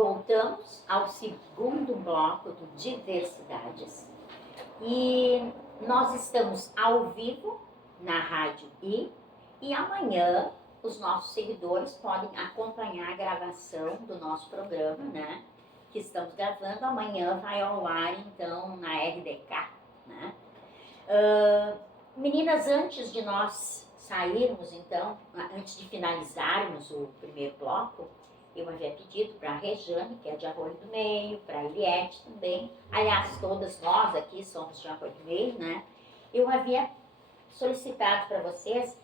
voltamos ao segundo bloco do Diversidades e nós estamos ao vivo na Rádio e amanhã os nossos seguidores podem acompanhar a gravação do nosso programa, né? Que estamos gravando, amanhã vai ao ar então na RDK, né? Meninas, antes de nós sairmos então, antes de finalizarmos o primeiro bloco, eu havia pedido para a Rejane, que é de Arroio do Meio, para a Eliette também, aliás, todas nós aqui somos de Arroio do Meio, né? Eu havia solicitado para vocês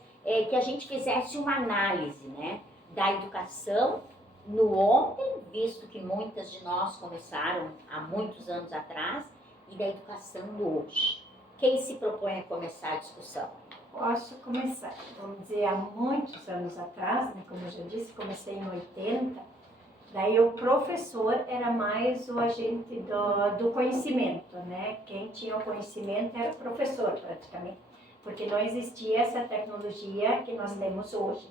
que a gente fizesse uma análise, né, da educação no ontem, visto que muitas de nós começaram há muitos anos atrás, e da educação do hoje. Quem se propõe a começar a discussão? Posso começar. Vamos dizer, há muitos anos atrás, né, como eu já disse, comecei em 80, daí o professor era mais o agente do conhecimento, né? Quem tinha o conhecimento era o professor, praticamente, porque não existia essa tecnologia que nós temos hoje.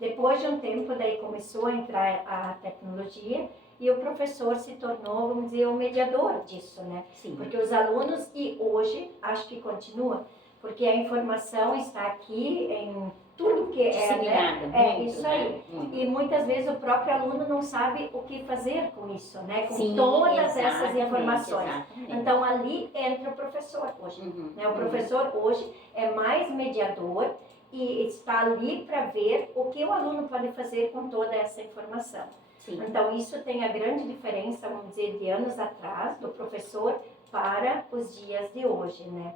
Depois de um tempo, daí começou a entrar a tecnologia e o professor se tornou, vamos dizer, o mediador disso, né? Sim. Porque os alunos, e hoje, acho que continua, porque a informação está aqui em tudo que é, né? É isso aí. Muito. E muitas vezes o próprio aluno não sabe o que fazer com isso, né? Com sim, todas essas informações. Exatamente. Então ali entra o professor hoje. Né? O professor hoje é mais mediador e está ali para ver o que o aluno pode fazer com toda essa informação. Sim. Então isso tem a grande diferença, vamos dizer, de anos atrás, do professor para os dias de hoje, né?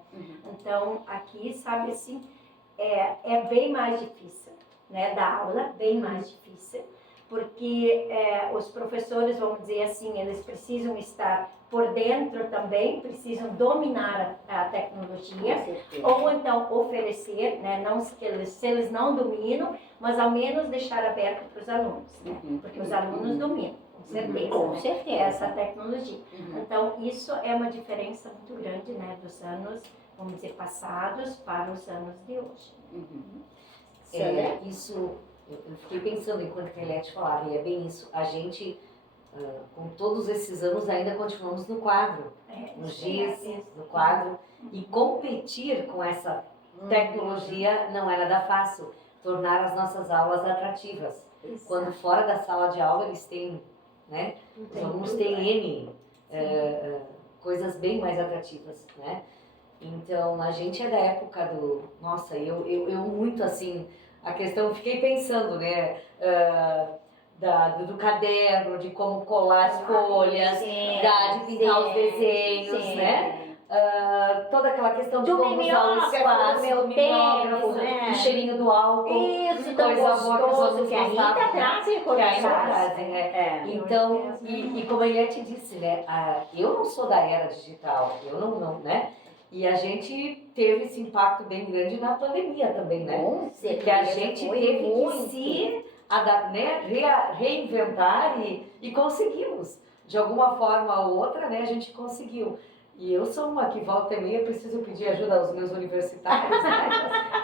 Então aqui, sabe assim, é bem mais difícil, né, da aula, bem mais difícil, porque os professores, vamos dizer assim, eles precisam estar por dentro também, precisam dominar a tecnologia, ou então oferecer, né, não, se eles não dominam, mas ao menos deixar aberto para os alunos, né, porque os alunos dominam, com certeza, com certeza, essa tecnologia. Então isso é uma diferença muito grande, né, dos anos, vamos dizer, passados para os anos de hoje. Isso, eu fiquei pensando enquanto a Eliette falava, e é bem isso, a gente, com todos esses anos, ainda continuamos no quadro, no giz, no quadro, e competir com essa tecnologia não é nada fácil, tornar as nossas aulas atrativas. Exato. Quando fora da sala de aula eles têm, né, os alunos têm N coisas bem mais atrativas, né? Então, a gente é da época do... Nossa, eu muito assim... A questão, fiquei pensando, né? Do caderno, de como colar as folhas, de pintar os desenhos, né? Toda aquela questão de como usar o espaço, do mimeógrafo, né? Do cheirinho do álcool. Isso, tão gostoso, que ainda trazem, Então, e como a Eliette disse, né? Eu não sou da era digital, eu não, né? E a gente teve esse impacto bem grande na pandemia também, né? Porque a gente teve que se reinventar e conseguimos. De alguma forma ou outra, né, a gente conseguiu. E eu sou uma que volta e meia, preciso pedir ajuda aos meus universitários, né?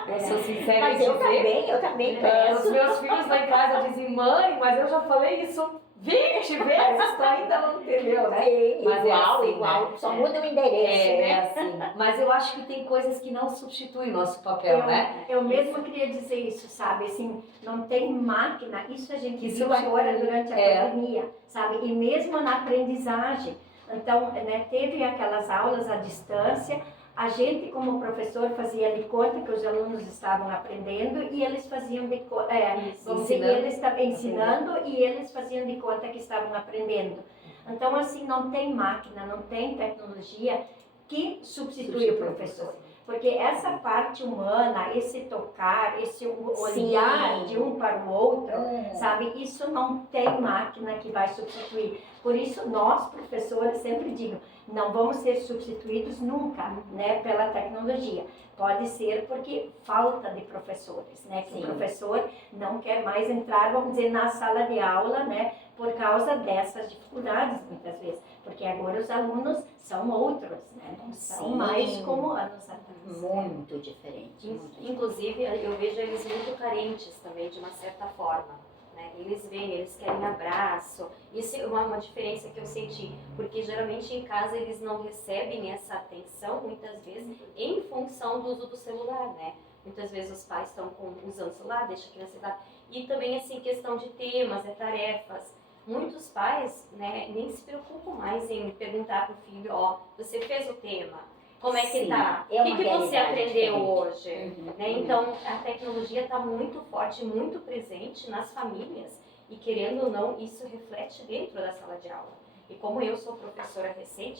Eu sou sincera em dizer. Eu também peço. Os meus filhos lá em casa dizem, mãe, mas eu já falei isso 20 vezes, tu ainda não entendeu, né? Sim, mas igual, assim, igual, né? só muda o endereço, né? Assim. Mas eu acho que tem coisas que não substituem o nosso papel, né? Eu mesmo queria dizer isso, sabe? Assim, não tem máquina, isso a gente viu agora durante a pandemia, sabe? E mesmo na aprendizagem. Então, né, teve aquelas aulas à distância, a gente como professor fazia de conta que os alunos estavam aprendendo e eles faziam de conta, eles estavam ensinando e eles faziam de conta que estavam aprendendo. Então, assim, não tem máquina, não tem tecnologia que substitui o professor. Porque essa parte humana, esse tocar, esse olhar de um para o outro, sabe? Isso não tem máquina que vai substituir. Por isso, nós, professores, sempre digo, não vamos ser substituídos nunca, né, pela tecnologia. Pode ser porque falta de professores, né? Que o professor não quer mais entrar, vamos dizer, na sala de aula, né? Por causa dessas dificuldades, muitas vezes. Porque agora os alunos são outros, né? Não são mais como anos atrás. Muito diferente. Inclusive, eu vejo eles muito carentes também, de uma certa forma. Né? Eles vêm, eles querem abraço, Isso é uma diferença que eu senti, porque geralmente em casa eles não recebem essa atenção, muitas vezes, em função do uso do celular, né? Muitas vezes os pais estão usando o celular, deixa a criança lá. E também, assim, questão de temas, tarefas. Muitos pais, né, nem se preocupam mais em perguntar para o filho, ó, você fez o tema? Como é que Sim, tá? é O uma que você realidade aprendeu diferente. hoje? Uhum, Né? Então, a tecnologia está muito forte, muito presente nas famílias e, querendo ou não, isso reflete dentro da sala de aula. E como eu sou professora recém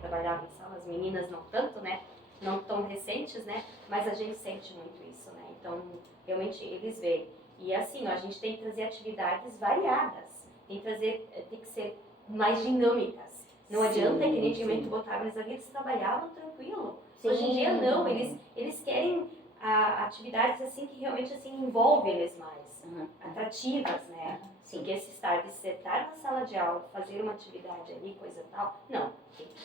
trabalhava em sala, as meninas não tanto, né? Não tão recentes, né? Mas a gente sente muito isso, né? Então, realmente, eles veem. E assim, ó, a gente tem que trazer atividades variadas. Tem que ser mais dinâmicas. Não adianta que nem antigamente botavam eles ali, eles trabalhavam tranquilo. Sim. Hoje em dia não, eles querem atividades assim que realmente assim envolvem eles mais, atrativas, né? Sim. Porque se sentar na sala de aula, fazer uma atividade ali, coisa e tal, não,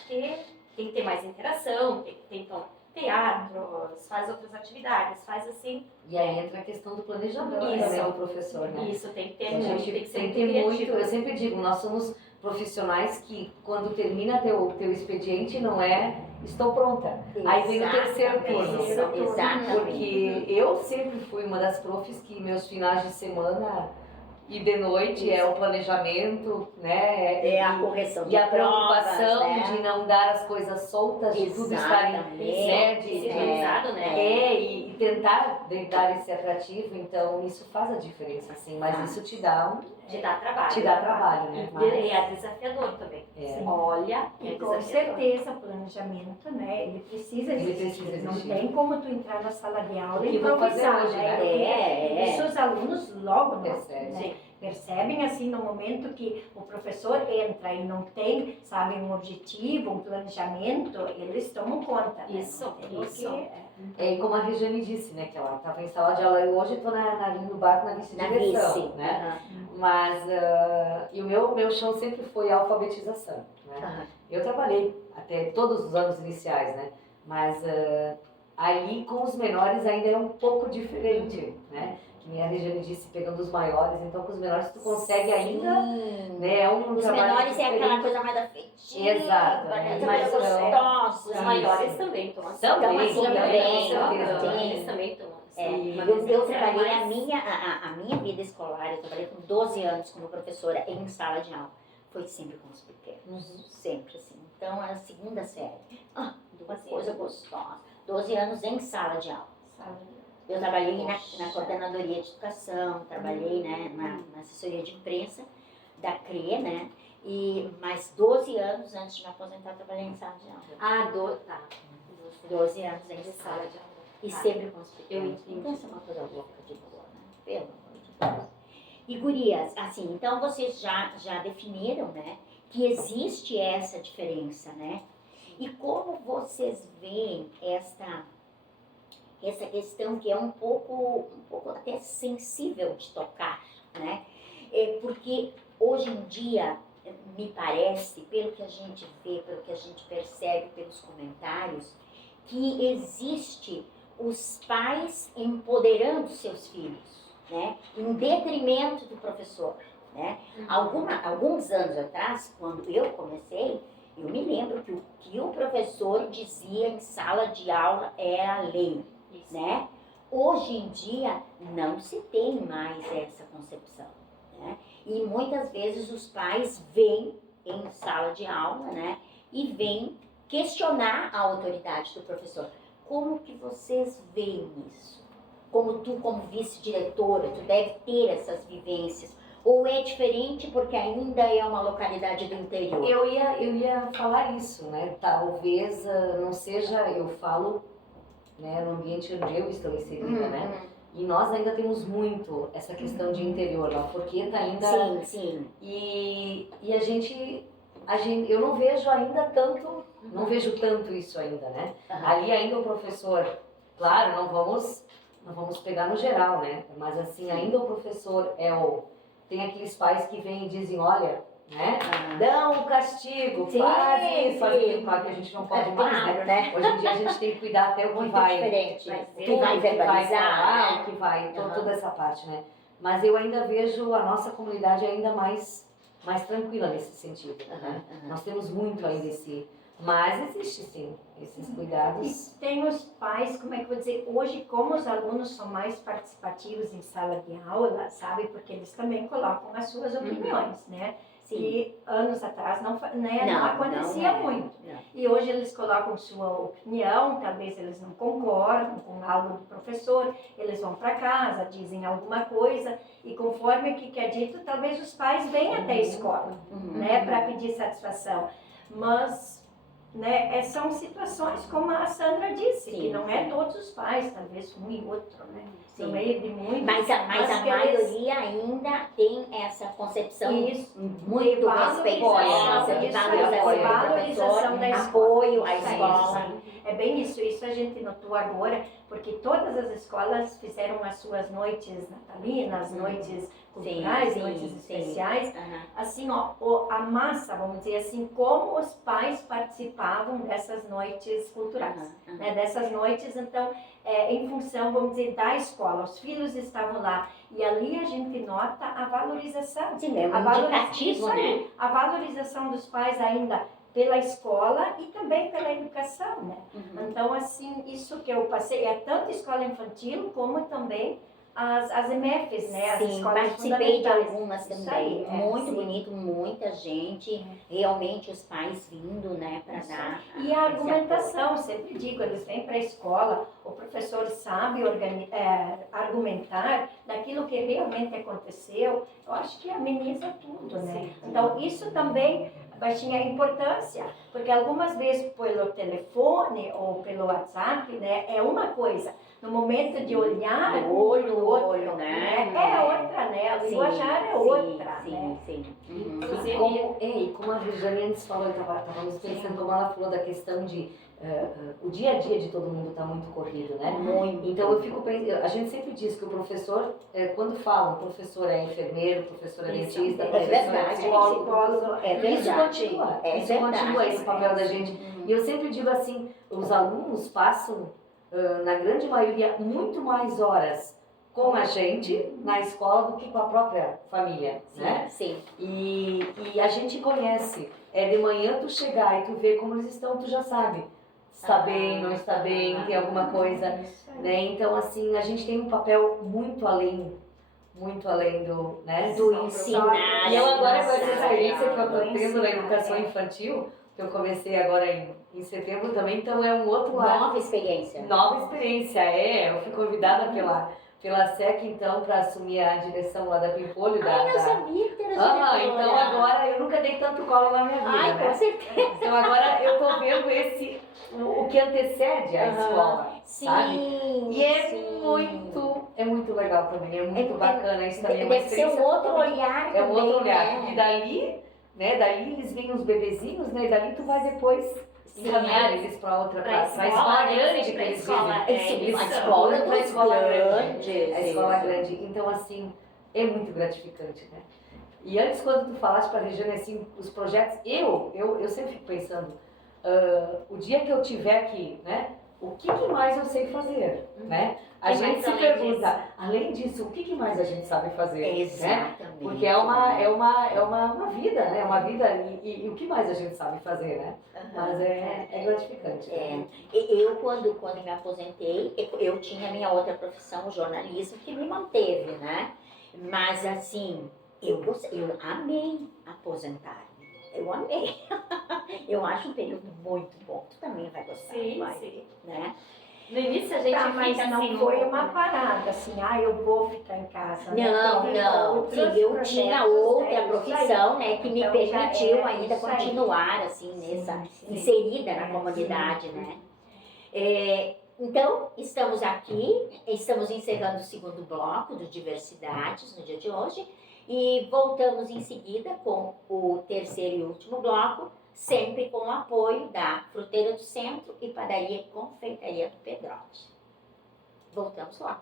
tem que ter mais interação, tem que ter então teatros, faz outras atividades, faz assim. E aí entra a questão do planejamento Isso. também do professor, né? Isso, tem que ter Que a muito, gente tem que ser tem muito que ter muito, criativo. eu sempre digo, nós somos profissionais que quando termina teu expediente não é estou pronta. Aí vem o terceiro turno. Exatamente. Porque eu sempre fui uma das profs que meus finais de semana e de noite é o planejamento, né? É a correção de e a preocupação provas, né? de não dar as coisas soltas, de tudo estar né, sincronizado, né? e tentar dar esse atrativo, então isso faz a diferença, assim, mas isso te dá trabalho, né? E é desafiador também. É. Olha, E com certeza o planejamento, né? Ele precisa existir. Não tem como tu entrar na sala de aula e improvisar, hoje, né? Isso os alunos logo Percebe. percebem assim no momento que o professor entra e não tem, sabe, um objetivo, um planejamento, eles tomam conta. Né? Isso. E como a Regiane disse, né, que ela estava em sala de aula e hoje estou na linha do barco na vice-direção, né? Mas e o meu chão sempre foi a alfabetização, né? Eu trabalhei até todos os anos iniciais, né? Mas ali com os menores ainda é um pouco diferente, né? Que nem a Regiane disse, pegando os maiores, então com os menores tu consegue ainda, né? Os menores é aquela coisa mais afetiva. Exato. Mais gostosa. Os maiores também estão assim. Eles também estão. Eu trabalhei a minha vida escolar, eu trabalhei com 12 anos como professora em sala de aula. Foi sempre com os pequenos, sempre assim. Então, a segunda série, uma coisa gostosa. 12 anos em sala de aula. Eu trabalhei na coordenadoria de educação, trabalhei na assessoria de imprensa da CRE, né? E mais 12 anos antes de me aposentar, eu trabalhei em sala de aula. 12 anos em sala de aula. E sempre com os pequenos. Então, isso é uma coisa louca de boa, né? Pelo amor de Deus. E gurias, assim, então vocês já definiram, né? Que existe essa diferença, né? E como vocês veem essa questão que é um pouco até sensível de tocar, né? Porque hoje em dia, me parece, pelo que a gente vê, pelo que a gente percebe pelos comentários, que existe os pais empoderando seus filhos, né? Em detrimento do professor, né? Alguns anos atrás, quando eu comecei, eu me lembro que o que o professor dizia em sala de aula era lei, né? Hoje em dia não se tem mais essa concepção, né? E muitas vezes os pais vêm em sala de aula, né? E vêm questionar a autoridade do professor. Como que vocês veem isso? Como vice-diretora, tu deve ter essas vivências. Ou é diferente porque ainda é uma localidade do interior? Eu ia falar isso, né? Talvez não seja, eu falo, né, no ambiente onde eu estou inserida, né? E nós ainda temos muito essa questão de interior, lá, porque tá ainda... Sim. E a gente, eu não vejo ainda tanto, não vejo tanto isso ainda, né? Ali ainda o professor, claro, não vamos pegar no geral, né? Mas assim, ainda o professor tem aqueles pais que vêm e dizem, olha, né? Dão um castigo, faz isso, faz aquilo, claro que a gente não pode mais, né? Hoje em dia a gente tem que cuidar até o que muito vai... diferente. Que vai verbalizar, né? que vai, toda essa parte, né? Mas eu ainda vejo a nossa comunidade ainda mais mais tranquila nesse sentido, né? Nós temos muito ainda mas existe sim, esses cuidados. E tem os pais, como é que eu vou dizer, hoje como os alunos são mais participativos em sala de aula, sabe, porque eles também colocam as suas opiniões, né? Sim. E anos atrás não acontecia muito. Não. E hoje eles colocam sua opinião, talvez eles não concordam com algo do professor, eles vão para casa, dizem alguma coisa, e conforme o que é dito, talvez os pais venham até a escola, né, para pedir satisfação. Mas, né, são situações como a Sandra disse, Sim, que não é todos os pais, talvez um e outro, né? Sim. No meio de muitos. Mas a maioria ainda tem essa concepção muito respeitosa, de valorização da escola, apoio à escola. É bem isso, isso a gente notou agora, porque todas as escolas fizeram as suas noites natalinas, noites culturais, noites especiais. Assim, ó, a massa, vamos dizer assim, como os pais participavam dessas noites culturais, né, dessas noites, então, em função, vamos dizer, da escola. Os filhos estavam lá e ali a gente nota a valorização. Sim, é um indicativo, né? A valorização dos pais ainda pela escola e também pela educação, né? Então, assim, isso que eu passei é tanto escola infantil como também as EMEFs, né? As escolas participei de fundamentais. algumas Isso também. aí, Muito sim. bonito, muita gente, realmente os pais vindo, né, para dar. E a argumentação, sempre digo, eles vêm para a escola, o professor sabe argumentar daquilo que realmente aconteceu, eu acho que ameniza tudo, né? Então, isso também tinha importância, porque algumas vezes pelo telefone ou pelo WhatsApp, né, é uma coisa. No momento de olhar no olho, outro, né? É outra, né? A linguajar é outra, né? Sim. E como a Regiane antes falou, estávamos pensando como ela falou da questão de o dia a dia de todo mundo está muito corrido, né? Muito. Então eu fico pensando, a gente sempre diz que o professor, quando fala, o professor é enfermeiro, o professor é dentista, o professor é psicólogo, isso continua, continua esse papel da gente. E eu sempre digo assim, os alunos passam, na grande maioria, muito mais horas com a gente na escola do que com a própria família, né? Sim. E a gente conhece, de manhã tu chegar e tu ver como eles estão, tu já sabe. Está bem, não está bem, tem alguma coisa, né? Então, assim, a gente tem um papel muito além do, né? Do ensinar. E eu agora, com essa experiência que eu estou tendo na educação infantil, que eu comecei agora em setembro também, então é um outro lado. Nova experiência. Nova experiência, eu fui convidada pela SEC, então, para assumir a direção lá da Pimpolho. Eu sabia que era diretora. Então agora eu nunca dei tanto colo na minha vida, né? Com certeza. Então agora eu tô vendo o que antecede a escola, sabe? E é muito legal também, é muito bacana isso também. Deve ser um outro olhar também, um outro olhar, né? porque dali eles vêm os bebezinhos, né? E dali tu vai depois encaminhar eles para outra, para a escola grande que eles vivem. A escola grande. A escola grande. Então, assim, é muito gratificante, né? E antes, quando tu falaste para a Regiane, assim, os projetos, eu sempre fico pensando, o dia que eu tiver aqui, né? O que mais eu sei fazer, né? A gente se pergunta, além disso, o que mais a gente sabe fazer? Exatamente. Né? Porque é uma vida, né? Uma vida, e o que mais a gente sabe fazer, né? Mas é gratificante. Né? Eu, quando me aposentei, eu tinha minha outra profissão, o jornalismo, que me manteve, né? Mas, assim, eu amei aposentar. Eu amei. Eu acho um período muito bom. Tu também vai gostar, sim. Né? No início a gente mas fica não assim, foi uma parada, assim, eu vou ficar em casa. Não. Sim, eu tinha outra profissão, né, que me Então, permitiu ainda continuar, assim, inserida na comunidade, né. Então, estamos aqui, estamos encerrando o segundo bloco do Diversidades no dia de hoje e voltamos em seguida com o terceiro e último bloco, sempre com o apoio da Fruteira do Centro e Padaria e Confeitaria do Pedrotti. Voltamos lá.